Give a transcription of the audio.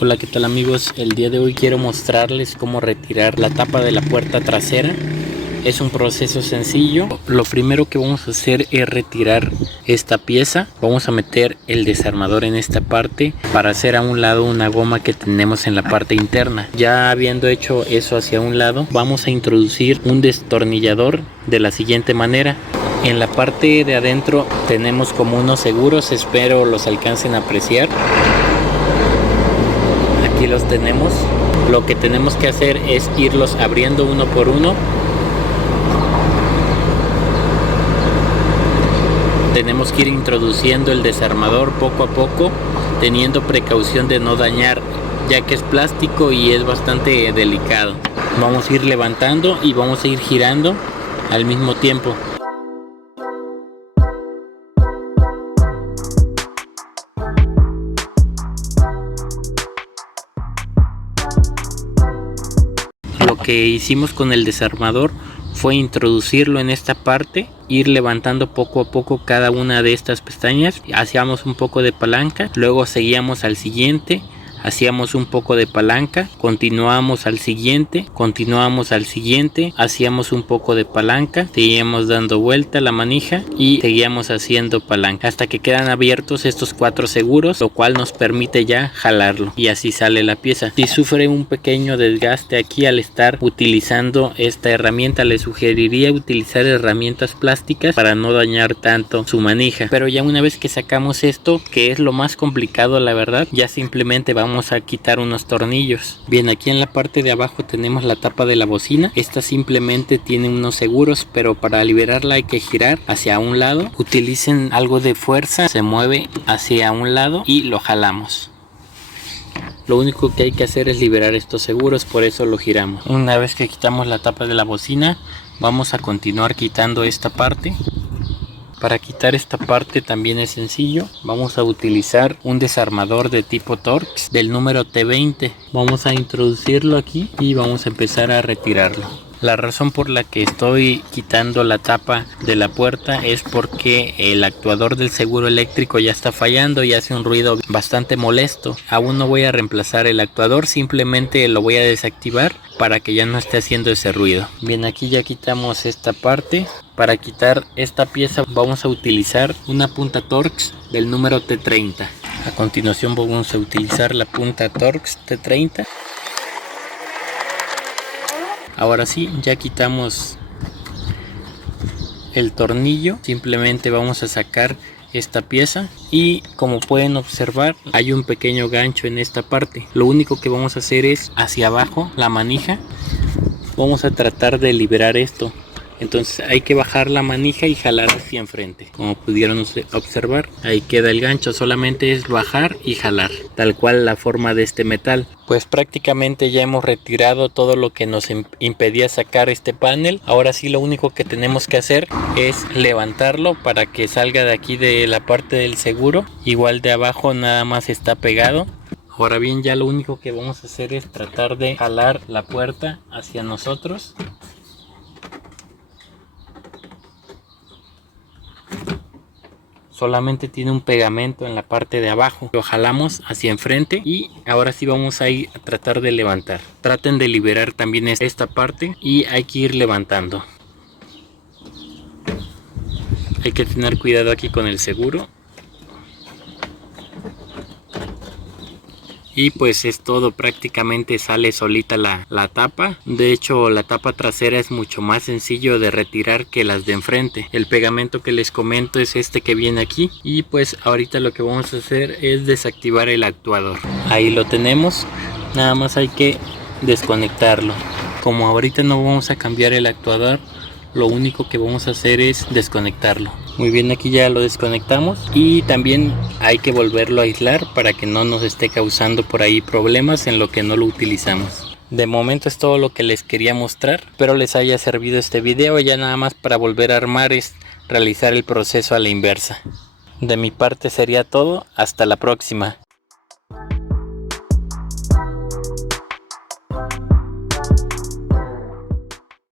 Hola, ¿qué tal amigos? El día de hoy quiero mostrarles cómo retirar la tapa de la puerta trasera. Es un proceso sencillo. Lo primero que vamos a hacer es retirar esta pieza. Vamos a meter el desarmador en esta parte para hacer a un lado una goma que tenemos en la parte interna. Ya habiendo hecho eso hacia un lado, vamos a introducir un destornillador de la siguiente manera. En la parte de adentro tenemos como unos seguros, espero los alcancen a apreciar. Aquí los tenemos. Lo que tenemos que hacer es irlos abriendo uno por uno. Tenemos que ir introduciendo el desarmador poco a poco, teniendo precaución de no dañar, ya que es plástico y es bastante delicado. Vamos a ir levantando y vamos a ir girando al mismo tiempo. Lo que hicimos con el desarmador fue introducirlo en esta parte, ir levantando poco a poco cada una de estas pestañas, hacíamos un poco de palanca, luego seguíamos al siguiente, hacíamos un poco de palanca, continuamos al siguiente, hacíamos un poco de palanca, seguíamos dando vuelta la manija y seguíamos haciendo palanca hasta que quedan abiertos estos 4 seguros, lo cual nos permite ya jalarlo y así sale la pieza. Si sufre un pequeño desgaste aquí al estar utilizando esta herramienta, le sugeriría utilizar herramientas plásticas para no dañar tanto su manija, pero ya una vez que sacamos esto, que es lo más complicado la verdad, ya simplemente vamos a quitar unos tornillos. Bien, aquí en la parte de abajo tenemos la tapa de la bocina. Esta simplemente tiene unos seguros, pero para liberarla hay que girar hacia un lado. Utilicen algo de fuerza, se mueve hacia un lado y lo jalamos. Lo único que hay que hacer es liberar estos seguros, por eso lo giramos. Una vez que quitamos la tapa de la bocina, vamos a continuar quitando esta parte. Para quitar esta parte también es sencillo, vamos a utilizar un desarmador de tipo Torx del número T20. Vamos a introducirlo aquí y vamos a empezar a retirarlo. La razón por la que estoy quitando la tapa de la puerta es porque el actuador del seguro eléctrico ya está fallando y hace un ruido bastante molesto. Aún no voy a reemplazar el actuador, simplemente lo voy a desactivar para que ya no esté haciendo ese ruido. Bien, aquí ya quitamos esta parte. Para quitar esta pieza vamos a utilizar una punta Torx del número T30. A continuación vamos a utilizar la punta Torx T30. Ahora sí, ya quitamos el tornillo. Simplemente vamos a sacar esta pieza y como pueden observar hay un pequeño gancho en esta parte. Lo único que vamos a hacer es hacia abajo la manija. Vamos a tratar de liberar esto. Entonces hay que bajar la manija y jalar hacia enfrente. Como pudieron observar, ahí queda el gancho. Solamente es bajar y jalar, tal cual la forma de este metal. Pues prácticamente ya hemos retirado todo lo que nos impedía sacar este panel. Ahora sí, lo único que tenemos que hacer es levantarlo para que salga de aquí de la parte del seguro. Igual de abajo nada más está pegado. Ahora bien, ya lo único que vamos a hacer es tratar de jalar la puerta hacia nosotros. Solamente tiene un pegamento en la parte de abajo. Lo jalamos hacia enfrente y ahora sí vamos a ir a tratar de levantar. Traten de liberar también esta parte y hay que ir levantando. Hay que tener cuidado aquí con el seguro. Y pues es todo, prácticamente sale solita la tapa. De hecho, la tapa trasera es mucho más sencillo de retirar que las de enfrente. El pegamento que les comento es este que viene aquí. Y pues ahorita lo que vamos a hacer es desactivar el actuador. Ahí lo tenemos, nada más hay que desconectarlo. Como ahorita no vamos a cambiar el actuador, lo único que vamos a hacer es desconectarlo. Muy bien, aquí ya lo desconectamos y también hay que volverlo a aislar para que no nos esté causando por ahí problemas en lo que no lo utilizamos. De momento es todo lo que les quería mostrar. Espero les haya servido este video. Ya nada más para volver a armar es realizar el proceso a la inversa. De mi parte sería todo. Hasta la próxima.